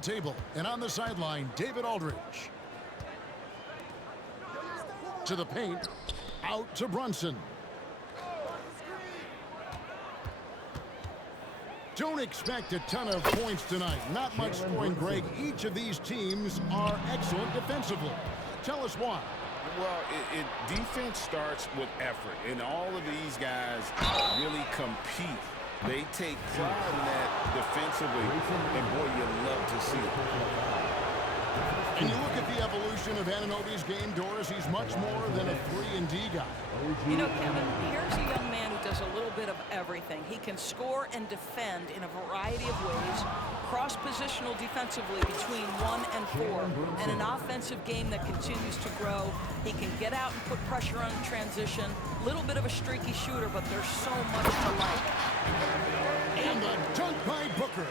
Table, and on the sideline, David Aldridge. To the paint, out to Brunson. Don't expect a ton of points tonight. Not much scoring, Greg. Each of these teams are excellent defensively. Tell us why. Well, defense starts with effort, and all of these guys really compete. They take pride in that defensively, and boy, you love to see it. And you look at the evolution of Anunoby's game, Doris, he's much more than a 3-and-D guy. You know, Kevin, here's a young man who does a little bit of everything. He can score and defend in a variety of ways, cross-positional defensively between 1 and 4, and an offensive game that continues to grow. He can get out and put pressure on transition. A little bit of a streaky shooter, but there's so much to like. And a dunk by Booker.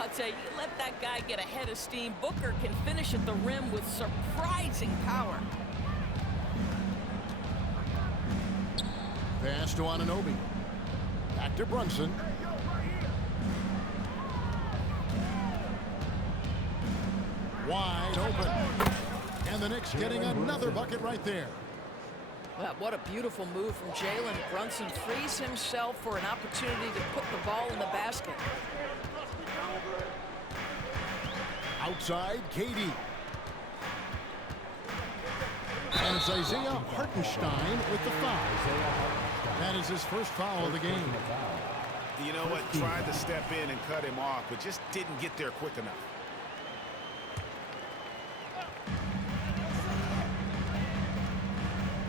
I'll tell you, let that guy get a head of steam. Booker can finish at the rim with surprising power. Pass to Anunoby. Back to Brunson. Wide open. And the Knicks getting another bucket right there. Well, what a beautiful move from Jalen. Brunson frees himself for an opportunity to put the ball in the basket. Outside, KD. And it's Isaiah Hartenstein with the foul. That is his first foul of the game. You know what? Tried to step in and cut him off, but just didn't get there quick enough.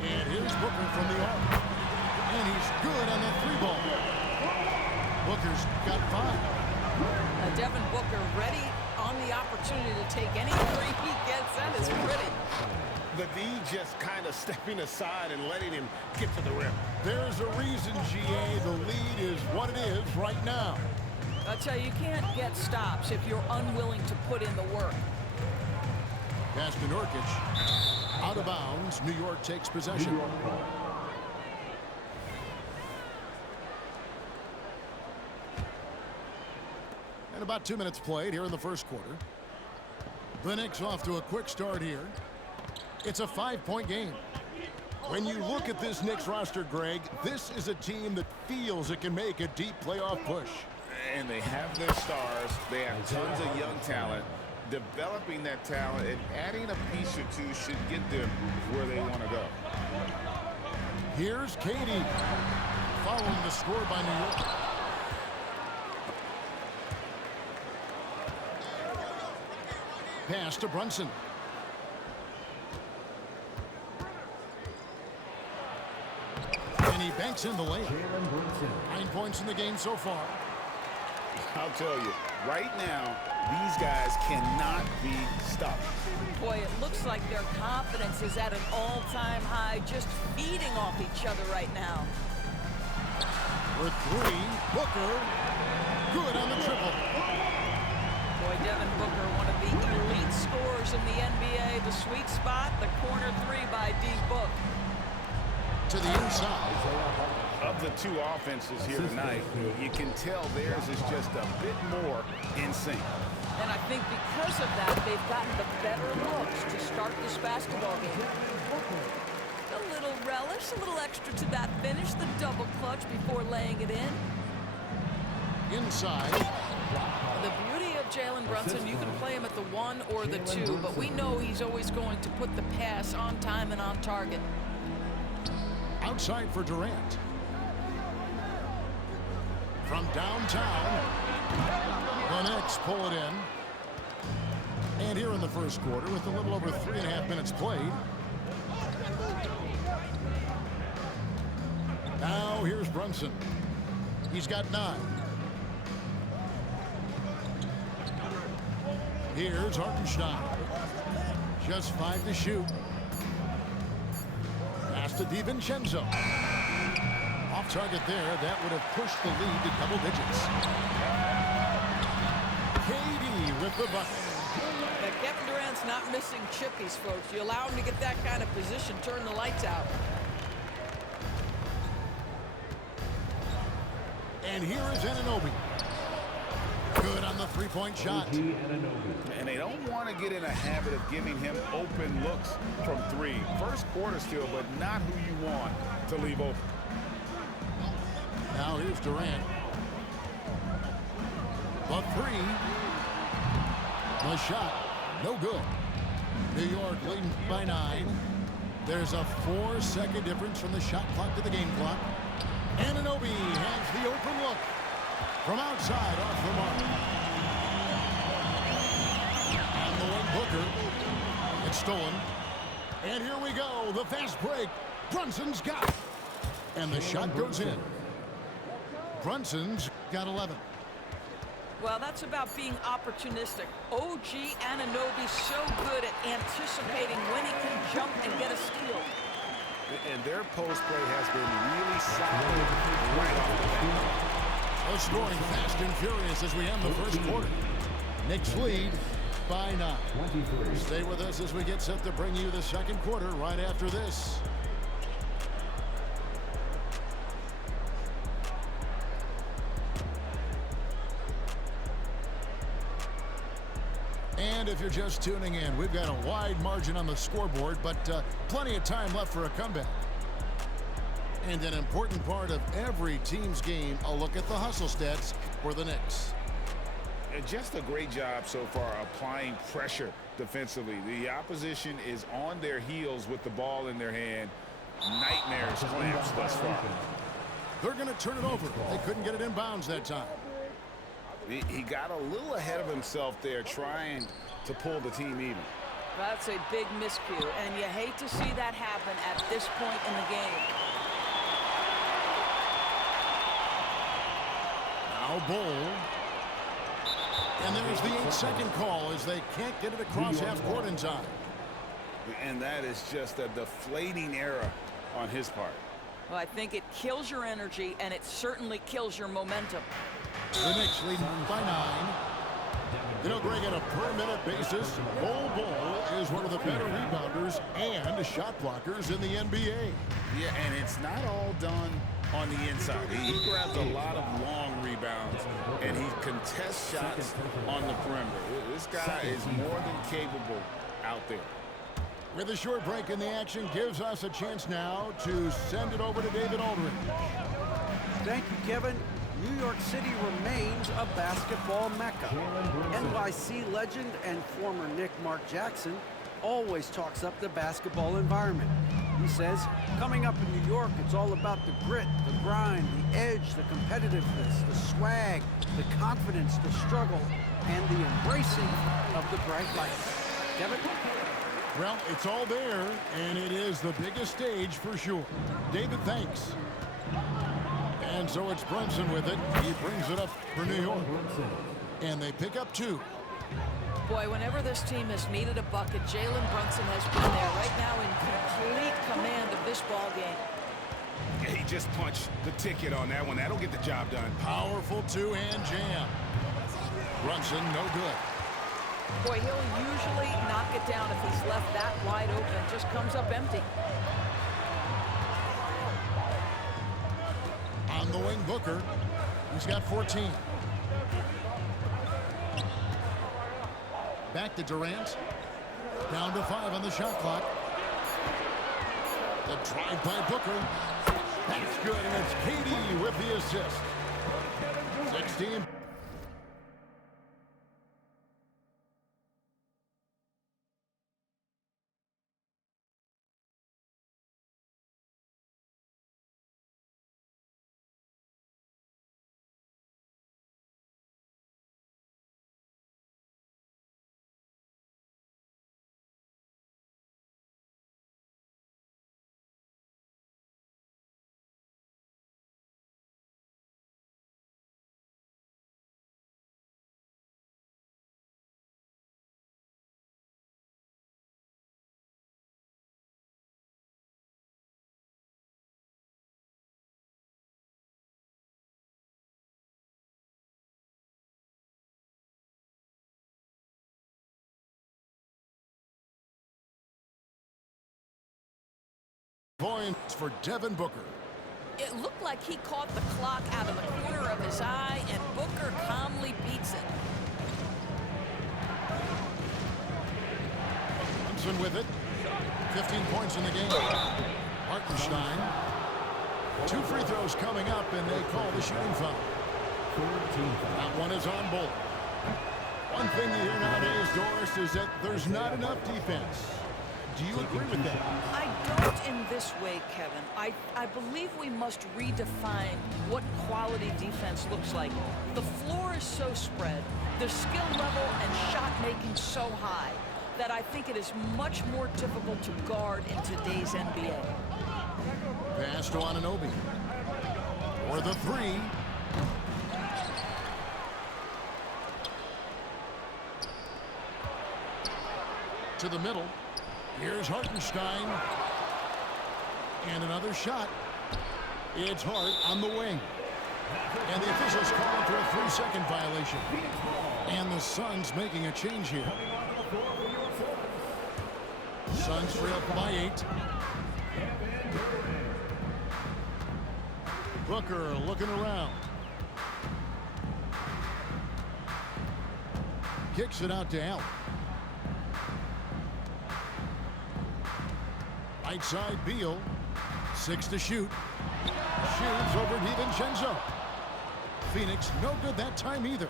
And here's Booker from the arc. And he's good on the 3-ball. Booker's got 5. Devin Booker ready on the opportunity to take any 3 he gets. That is pretty. The D just kind of stepping aside and letting him get to the rim. There's a reason, GA, the lead is what it is right now. I'll tell you, you can't get stops if you're unwilling to put in the work. Pass to Nurkic. Out of bounds. New York takes possession. And about 2 minutes played here in the first quarter. The Knicks off to a quick start here. It's a 5-point game. When you look at this Knicks roster, Greg, this is a team that feels it can make a deep playoff push. And they have their stars. They have tons of young talent. Developing that talent and adding a piece or two should get them where they want to go. Here's KD. Following the score by New York. Pass to Brunson. And he banks in the lane. 9 points in the game so far. I'll tell you, right now, these guys cannot be stopped. Boy, it looks like their confidence is at an all-time high, just feeding off each other right now. For 3, Booker. Good on the triple. Boy, Devin Booker, one of the elite scorers in the NBA. The sweet spot, the corner 3 by D. Book. To the inside. Of the 2 offenses here tonight, you can tell theirs is just a bit more in sync. And I think because of that, they've gotten the better looks to start this basketball game. A little relish, a little extra to that finish, the double clutch before laying it in. Inside. The beauty of Jalen Brunson, you can play him at the 1 or the 2, but we know he's always going to put the pass on time and on target. Outside for Durant. From downtown, the Knicks pull it in. And here in the first quarter, with a little over 3.5 minutes played. Now here's Brunson. He's got 9. Here's Hartenstein. Just 5 to shoot. Pass to DiVincenzo. Off target there. That would have pushed the lead to double digits. KD with the bucket. Now, Kevin Durant's not missing chippies, folks. You allow him to get that kind of position, turn the lights out. And here is Anunoby. Good on the three-point shot. And they don't want to get in a habit of giving him open looks from three. First quarter still, but not who you want to leave open. Now here's Durant. The three. The shot. No good. New York leading by 9. There's a 4-second difference from the shot clock to the game clock. Anunoby has the open look. From outside, off the mark. On the wing, Booker. It's stolen. And here we go. The fast break. Brunson's got it. And the shot goes in. Brunson's got 11. Well, that's about being opportunistic. OG Anunoby so good at anticipating when he can jump and get a steal. And their post play has been really solid right off the bat. Scoring fast and furious as we end the first quarter. Knicks lead by 9. Stay with us as we get set to bring you the second quarter right after this. And if you're just tuning in, we've got a wide margin on the scoreboard, but plenty of time left for a comeback. And an important part of every team's game, a look at the hustle stats for the Knicks. And just a great job so far applying pressure defensively. The opposition is on their heels with the ball in their hand. Nightmares clamps thus far. They're going to turn it over. They couldn't get it in bounds that time. He got a little ahead of himself there trying to pull the team even. That's a big miscue, and you hate to see that happen at this point in the game. Now Bull. And there's the 8-second call as they can't get it across half court in time. And that is just a deflating error on his part. Well, I think it kills your energy, and it certainly kills your momentum. The Knicks leading by 9. You know, Greg, on a per-minute basis, Bull is one of the better rebounders and shot blockers in the NBA. Yeah, and it's not all done on the inside. He grabs a lot of long rebounds, and he contests shots on the perimeter. This guy is more than capable out there. With a short break in the action, gives us a chance now to send it over to David Aldridge. Thank you, Kevin. New York City remains a basketball mecca. NYC legend and former Knick Mark Jackson always talks up the basketball environment. He says, coming up in New York, it's all about the grit, the grind, the edge, the competitiveness, the swag, the confidence, the struggle, and the embracing of the bright lights. Devin? Well, it's all there, and it is the biggest stage for sure. David, thanks. And so it's Brunson with it. He brings it up for New York. And they pick up 2. Boy, whenever this team has needed a bucket, Jalen Brunson has been there right now in complete command of this ball game. Yeah, he just punched the ticket on that one. That'll get the job done. Powerful two-hand jam. Brunson, no good. Boy, he'll usually knock it down if he's left that wide open. Just comes up empty. On the wing, Booker. He's got 14. Back to Durant. Down to 5 on the shot clock. The drive by Booker. That's good, and it's KD with the assist. 16. Points for Devin Booker. It looked like he caught the clock out of the corner of of his eye, and Booker calmly beats it. Brunson with it. 15 points in the game. Hartenstein. 2 free throws coming up, and they call the shooting foul. That one is on board. One thing you hear nowadays, Doris, is that there's not enough defense. Do you agree with that? I don't in this way, Kevin. I believe we must redefine what quality defense looks like. The floor is so spread, the skill level and shot making so high that I think it is much more difficult to guard in today's NBA. Pass to Anunoby. For the 3. To the middle. Here's Hartenstein. And another shot. It's Hart on the wing. And the officials call for a 3-second violation. And the Suns making a change here. Suns free up by 8. Booker looking around. Kicks it out to Allen. Right side, Beal. 6 to shoot. Shoots over DiVincenzo. Phoenix, no good that time either.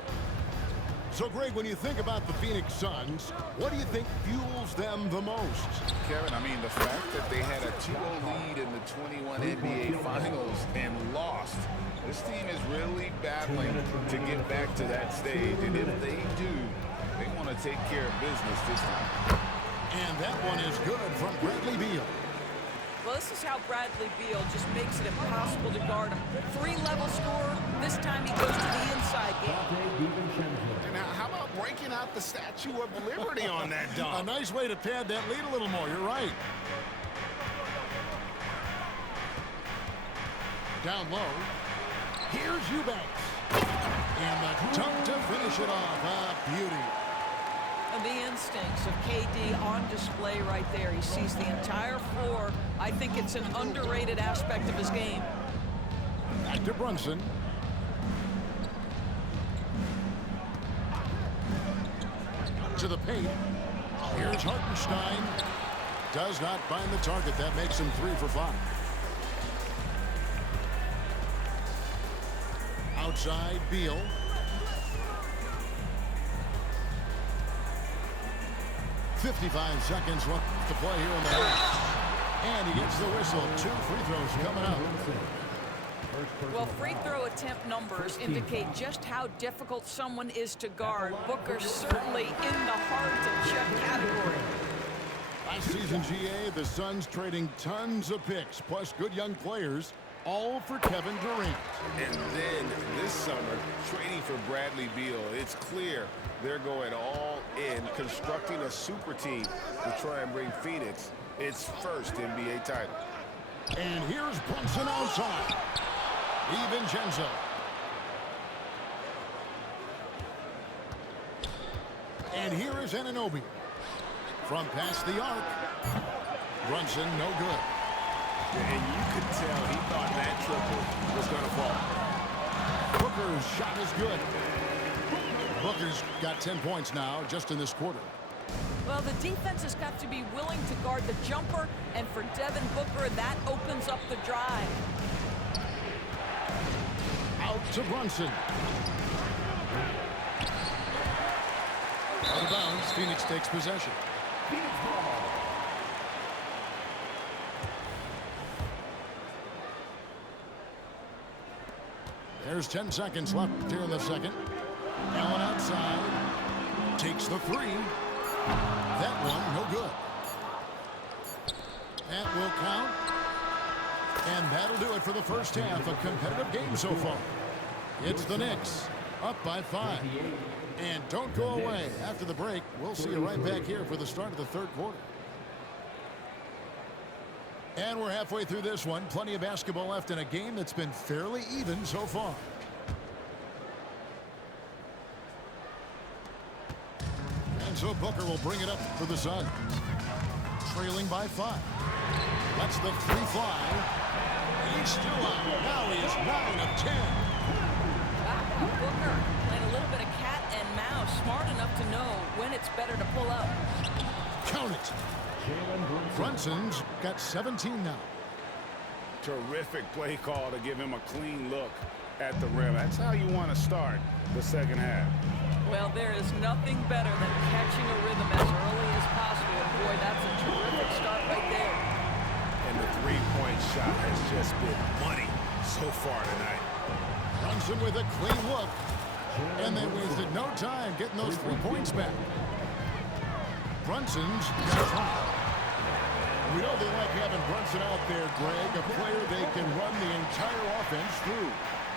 So, Greg, when you think about the Phoenix Suns, what do you think fuels them the most? Kevin, I mean, the fact that they had a 2-0 lead in the 21 NBA Finals and lost. This team is really battling to get back to that stage. And if they do, they want to take care of business this time. And that one is good from Bradley Beal. Well, this is how Bradley Beal just makes it impossible to guard him. 3-level scorer. This time he goes to the inside game. And how about breaking out the Statue of Liberty on that dunk? A nice way to pad that lead a little more. You're right. Down low. Here's Eubanks. And the dunk to finish it off. A beauty. And the instincts of KD on display right there. He sees the entire floor. I think it's an underrated aspect of his game. Back to Brunson. To the paint. Here's Hartenstein. Does not find the target. That makes him 3 for 5. Outside, Beal. .55 seconds left to play here in the half. And he gets the whistle. 2 free throws coming up. Well, free throw attempt numbers indicate just how difficult someone is to guard. Booker certainly in the hard-to-check category. Last season, GA, the Suns trading tons of picks, plus good young players, all for Kevin Durant. And then this summer, trading for Bradley Beal, it's clear they're going all in, constructing a super team to try and bring Phoenix its first NBA title. And here's Brunson outside. DiVincenzo. And here is Anunoby. From past the arc. Brunson, no good. And you could tell he thought that triple was going to fall. Booker's shot is good. Booker's got 10 points now just in this quarter. Well, the defense has got to be willing to guard the jumper, and for Devin Booker, that opens up the drive. Out to Brunson. Out of bounds, Phoenix takes possession. There's 10 seconds left here in the second. Allen outside. Takes the 3. That one, no good. That will count. And that'll do it for the first half. A competitive game so far. It's the Knicks, up by 5. And don't go away. After the break, we'll see you right back here for the start of the third quarter. And we're halfway through this one. Plenty of basketball left in a game that's been fairly even so far. And so Booker will bring it up for the Suns. Trailing by 5. Lets the 3 fly. He's still out. Now he is 9 of 10. Booker playing a little bit of cat and mouse, smart enough to know when it's better to pull up. Count it. Brunson's got 17 now. Terrific play call to give him a clean look at the rim. That's how you want to start the second half. Well, there is nothing better than catching a rhythm as early as possible. And boy, that's a terrific start right there. And the three-point shot has just been money so far tonight. Brunson with a clean look. And they wasted no time getting those 3 points back. Brunson's got 20. We know they like having Brunson out there, Greg, a player they can run the entire offense through.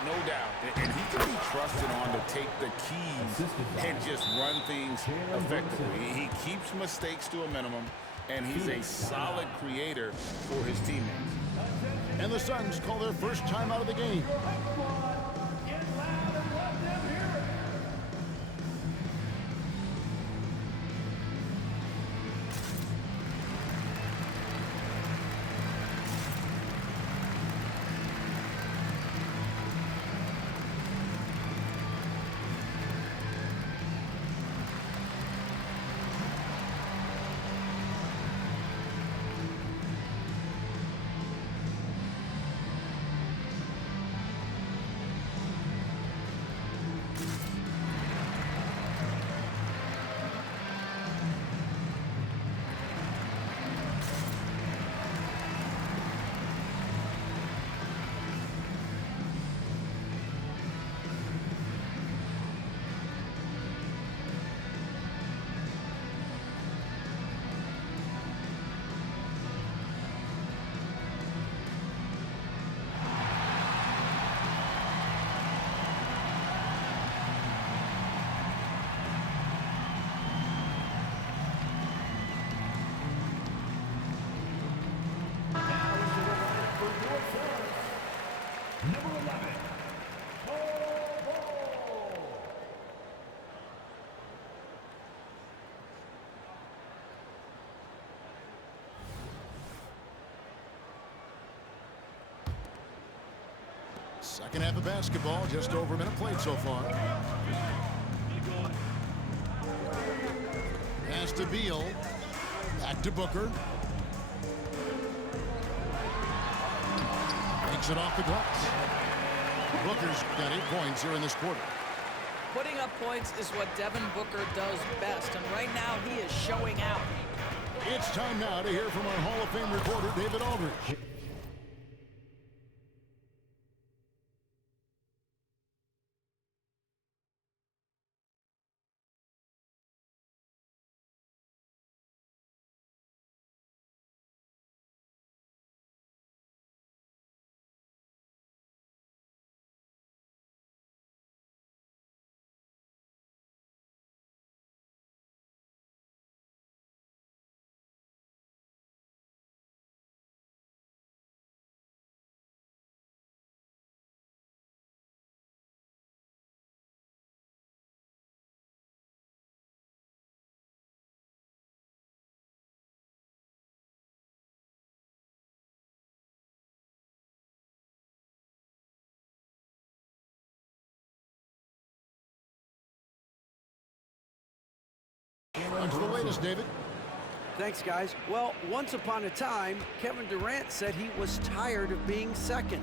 No doubt. And he can be trusted on to take the keys and just run things effectively. He keeps mistakes to a minimum, and he's a solid creator for his teammates. And the Suns call their first time out of the game. Second half of basketball, just over a minute played so far. Pass to Beal. Back to Booker. Takes it off the glass. Booker's got 8 points here in this quarter. Putting up points is what Devin Booker does best, and right now he is showing out. It's time now to hear from our Hall of Fame reporter, David Aldridge. On to the latest, David. Thanks, guys. Well, once upon a time, Kevin Durant said he was tired of being second.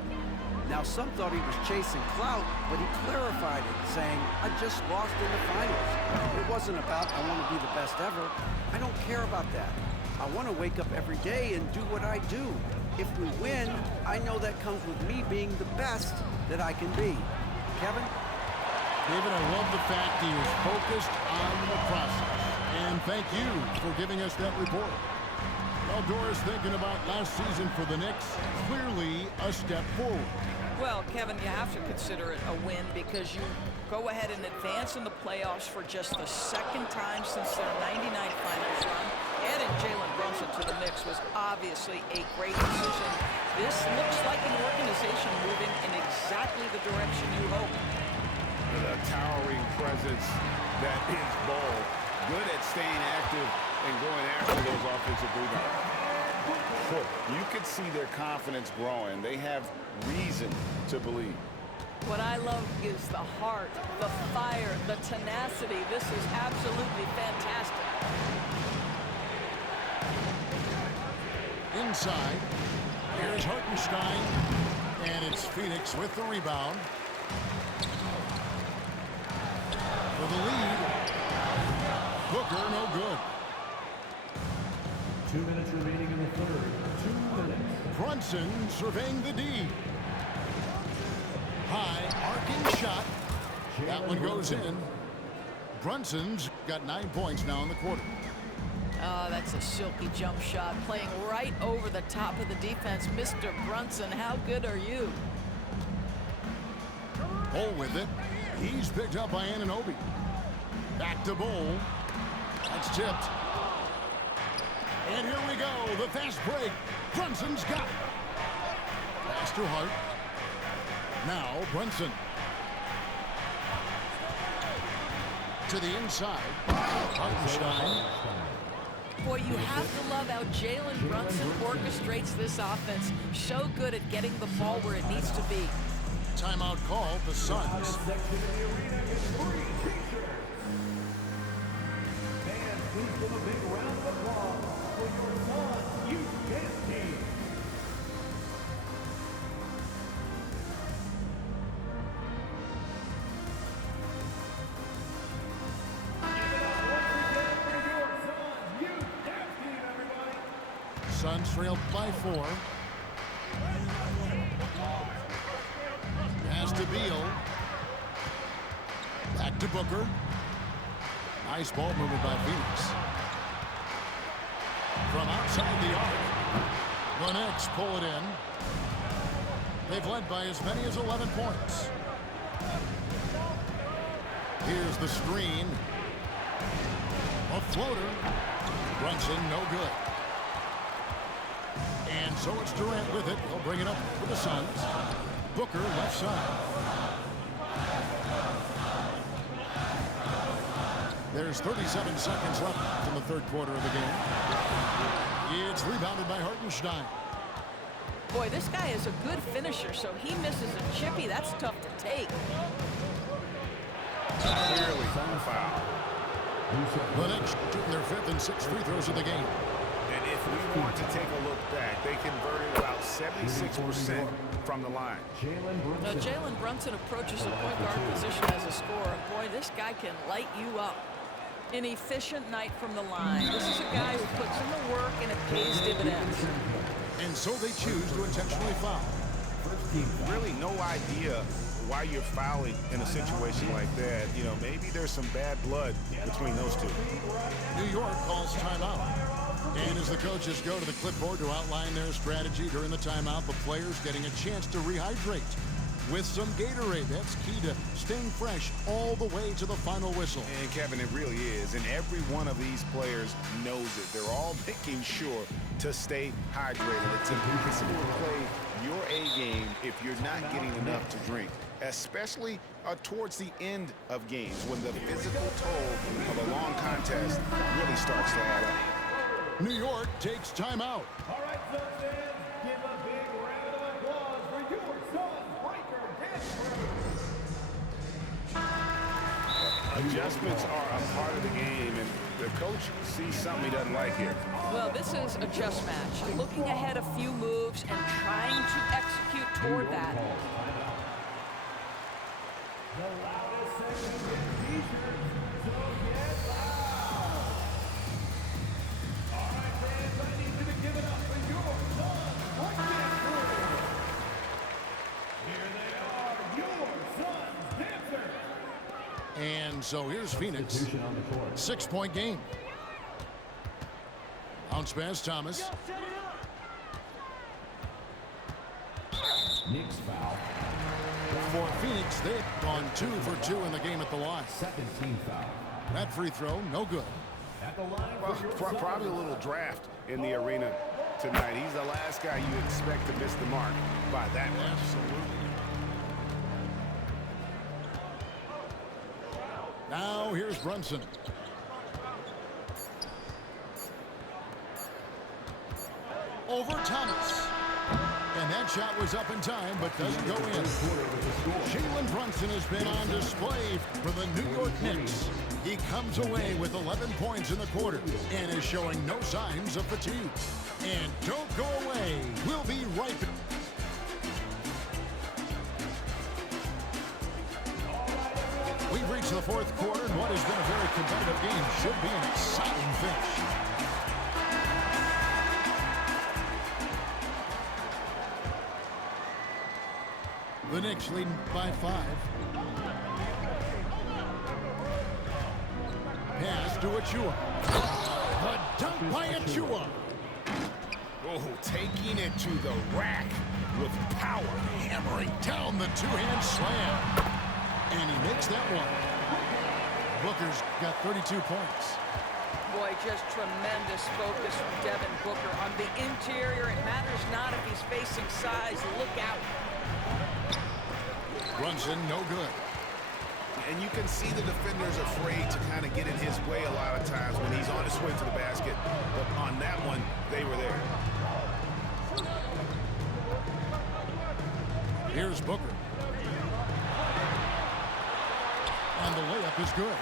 Now, some thought he was chasing clout, but he clarified it, saying, I just lost in the finals. It wasn't about, I want to be the best ever. I don't care about that. I want to wake up every day and do what I do. If we win, I know that comes with me being the best that I can be. Kevin? David, I love the fact he is focused on the process. And thank you for giving us that report. Well, Doris, thinking about last season for the Knicks, clearly a step forward. Well, Kevin, you have to consider it a win because you go ahead and advance in the playoffs for just the second time since their '99 finals run. Adding Jalen Brunson to the mix was obviously a great decision. This looks like an organization moving in exactly the direction you hope. The towering presence that is Ball. Good at staying active and going after those offensive rebounds. You could see their confidence growing. They have reason to believe. What I love is the heart, the fire, the tenacity. This is absolutely fantastic. Inside, here's Hartenstein, and it's Phoenix with the rebound. For the lead, Booker, no good. 2 minutes remaining in the third. 2 minutes. Brunson surveying the D. High arcing shot. That one goes in. Brunson's got 9 points now in the quarter. Oh, that's a silky jump shot, playing right over the top of the defense. Mr. Brunson, how good are you? Bull with it. He's picked up by Anunoby. Back to Bull. That's tipped. And here we go. The fast break. Brunson's got it. Pass to Hart. Now Brunson. To the inside. Hartenstein. Boy, you have to love how Jalen Brunson orchestrates this offense. So good at getting the ball where it needs to be. Timeout called, the Suns. And please give a big round of applause for your Suns Youth Dance Team. Suns trailed by 4. Pass to Beal. Back to Booker. Nice ball movement by Phoenix. From outside the arc. The Knicks pull it in. They've led by as many as 11 points. Here's the screen. A floater. Brunson, no good. And so it's Durant with it. He'll bring it up for the Suns. Booker left side. There's 37 seconds left in the third quarter of the game. It's rebounded by Hartenstein. Boy, this guy is a good finisher, so he misses a chippy. That's tough to take. Clearly foul. The Knicks shooting their 5th and 6th free throws of the game. And if we want to take a look back, they converted about 76% from the line. Now, Jalen Brunson approaches the point guard position as a scorer. Boy, this guy can light you up. An efficient night from the line. This is a guy who puts in the work and it pays dividends. And so they choose to intentionally foul. Really no idea why you're fouling in a situation like that. You know, maybe there's some bad blood between those two. New York calls timeout. And as the coaches go to the clipboard to outline their strategy during the timeout, the players getting a chance to rehydrate with some Gatorade. That's key to staying fresh all the way to the final whistle. And Kevin, it really is. And every one of these players knows it. They're all making sure to stay hydrated. It's impossible to play your A game if you're not getting enough to drink, especially towards the end of games when the physical toll of a long contest really starts to add up. New York takes timeout. All right, Suns fans, give a big round of applause for your Suns Breaker Dance Crew. Adjustments are a part of the game, and the coach sees something he doesn't like here. Well, this is a just match. Looking ahead a few moves and trying to execute toward that. The loudest section in t-shirts, so get loud. All right, fans, I need you to give it up for your Suns Breaker Crew. Here they are, your Suns Dancers. And so here's Phoenix. 6-point game. Bounce pass, Thomas. Knicks foul. For Phoenix, they've gone 2 for 2 in the game at the line. Second team foul. That free throw, no good. At the line Well, for your probably a little draft in the arena tonight. He's the last guy you expect to miss the mark by that much. Absolutely. Now here's Brunson. Over Thomas. And And that shot was up in time, but doesn't go in. Jalen Brunson has been on display for the New York Knicks. He comes away with 11 points in the quarter and is showing no signs of fatigue. And don't go away. We'll be right back. We've reached the fourth quarter, and what has been a very competitive game should be an exciting finish. The Knicks leading by 5. Pass to Achua. The dunk by Achua. Oh, taking it to the rack with power. Hammering down the two-hand slam. And he makes that one. Booker's got 32 points. Boy, just tremendous focus from Devin Booker on the interior. It matters not if he's facing size. Look out. Brunson, no good. And you can see the defender's afraid to kind of get in his way a lot of times when he's on his way to the basket. But on that one, they were there. Here's Booker. And the layup is good.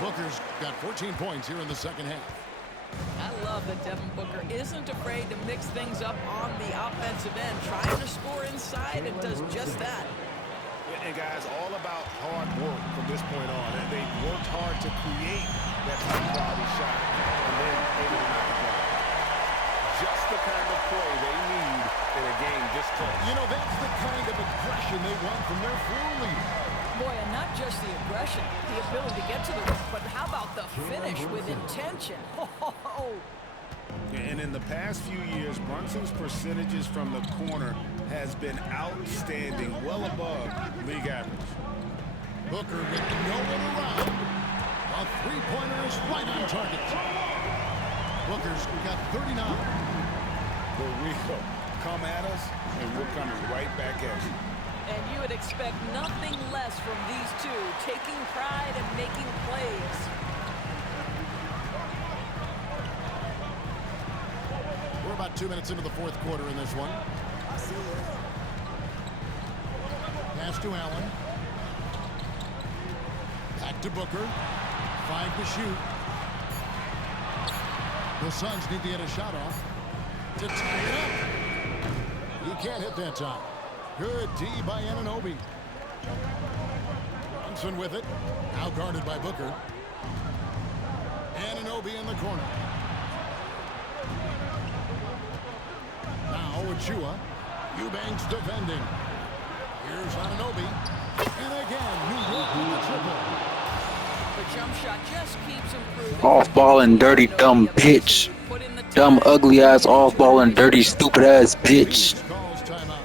Booker's got 14 points here in the second half. I love that Devin Booker isn't afraid to mix things up on the offensive end. Trying to score inside and does just that. And guys, all about hard work from this point on. And they worked hard to create that high-quality shot. And then they will knock it down. Just the kind of play they need in a game this close. You know, that's the kind of aggression they want from their floor leader. Boy, and not just the aggression, the ability to get to the rim, but how about the finish with intention? Oh. And in the past few years, Brunson's percentages from the corner has been outstanding, well above league average. Booker with no one around. A three-pointer is right on target. Booker's got 39. For real. Come at us, and we're coming right back at you. And you would expect nothing less from these two, taking pride and making plays. We're about 2 minutes into the fourth quarter in this one. Pass to Allen. Back to Booker. 5 to shoot. The Suns need to get a shot off to tie it up. He can't hit that time. Good D by Anunoby. Brunson with it. Now guarded by Booker. Anunoby in the corner. Now Achua. Eubanks defending. Here's Anunoby. And again, New York with the triple. The jump shot just keeps improving. Off ball and dirty dumb bitch. Dumb ugly ass off ball and dirty stupid ass bitch. Calls timeout.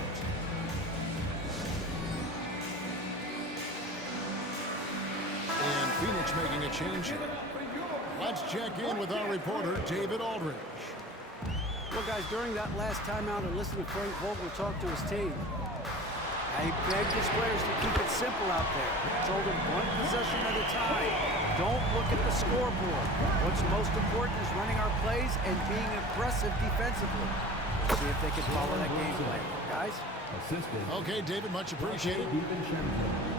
And Phoenix making a change here. Let's check in with our reporter, David Aldridge. Well, guys, during that last timeout, I listened to Frank Vogel talk to his team. He begged his players to keep it simple out there. Told them one possession at a time. Don't look at the scoreboard. What's most important is running our plays and being aggressive defensively. See if they can follow that game plan. Guys? Okay, David, much appreciated.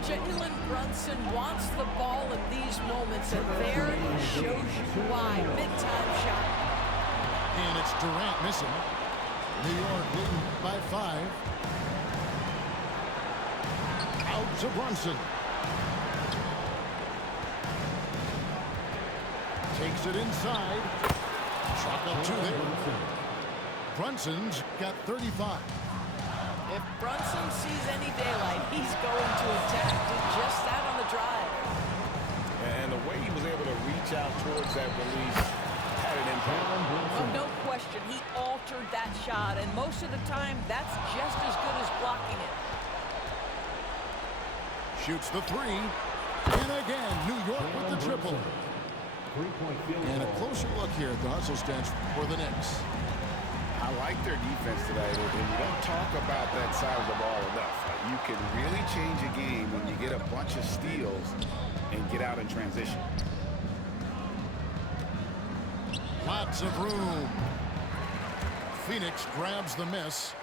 Jalen Brunson wants the ball in these moments, and there he shows you why. Big-time shot. And it's Durant missing. New York leading by 5. Out to Brunson. Takes it inside. Chalk up to there. Brunson's got 35. If Brunson sees any daylight, he's going to attack. Did just that on the drive. And the way he was able to reach out towards that release had an impact. Oh, no question. He altered that shot, and most of the time, that's just as good as blocking it. Shoots the 3. And again, New York with the triple. And a closer look here at the hustle stats for the Knicks. I like their defense tonight, and we don't talk about that side of the ball enough. You can really change a game when you get a bunch of steals and get out in transition. Lots of room. Phoenix grabs the miss.